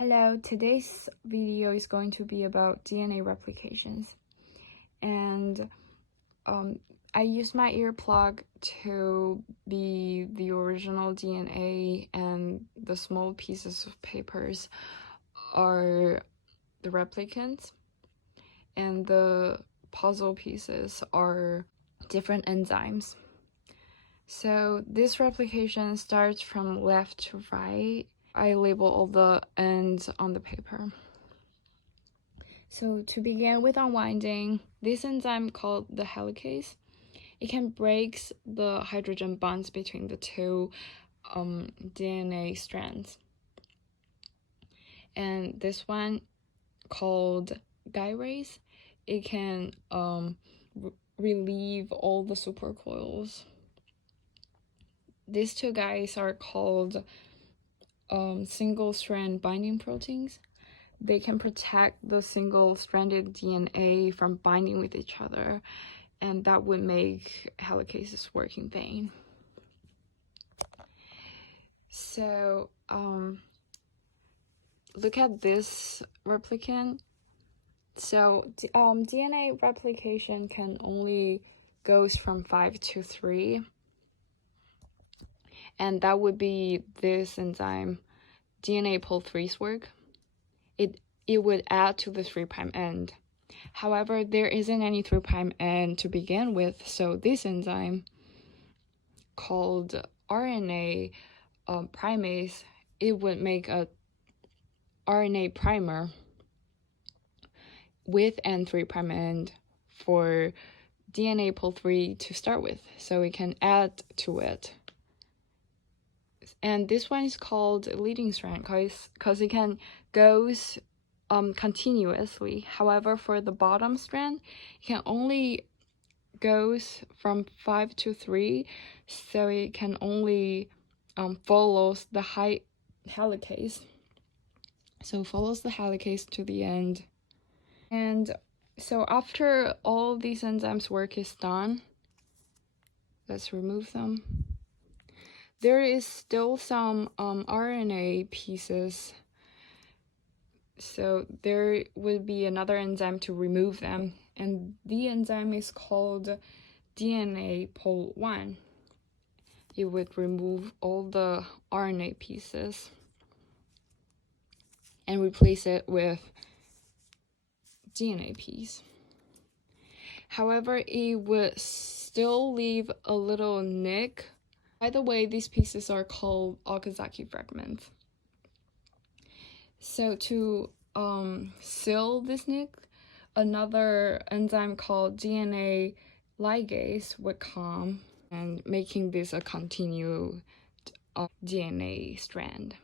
Hello, today's video is going to be about DNA replications, and I used my earplug to be the original DNA, and the small pieces of papers are the replicants, and the puzzle pieces are different enzymes. So this replication starts from left to right. I label all the ends on the paper. So to begin with unwinding, this enzyme called the helicase, it can break the hydrogen bonds between the two DNA strands. And this one called gyrase, it can relieve all the supercoils. These two guys are called single-strand binding proteins. They can protect the single-stranded DNA from binding with each other, and that would make helicases work in vain. So look at this replicant. So DNA replication can only goes from 5 to 3, and that would be this enzyme DNA pol III's work. It would add to the 3' end. However, there isn't any 3' end to begin with, so this enzyme called RNA primase, it would make a RNA primer with an 3' end for DNA pol III to start with, so we can add to it. And this one is called leading strand because it can goes continuously. However, for the bottom strand, it can only goes from 5 to 3, so it can only follows the helicase. So follows the helicase to the end. And so after all these enzymes work is done, let's remove them. There is still some RNA pieces, so there would be another enzyme to remove them, and the enzyme is called DNA pol I. It would remove all the RNA pieces and replace it with DNA piece. However, it would still leave a little nick. By the way, these pieces are called Okazaki fragments. So to seal this nick, another enzyme called DNA ligase would come and making this a continued DNA strand.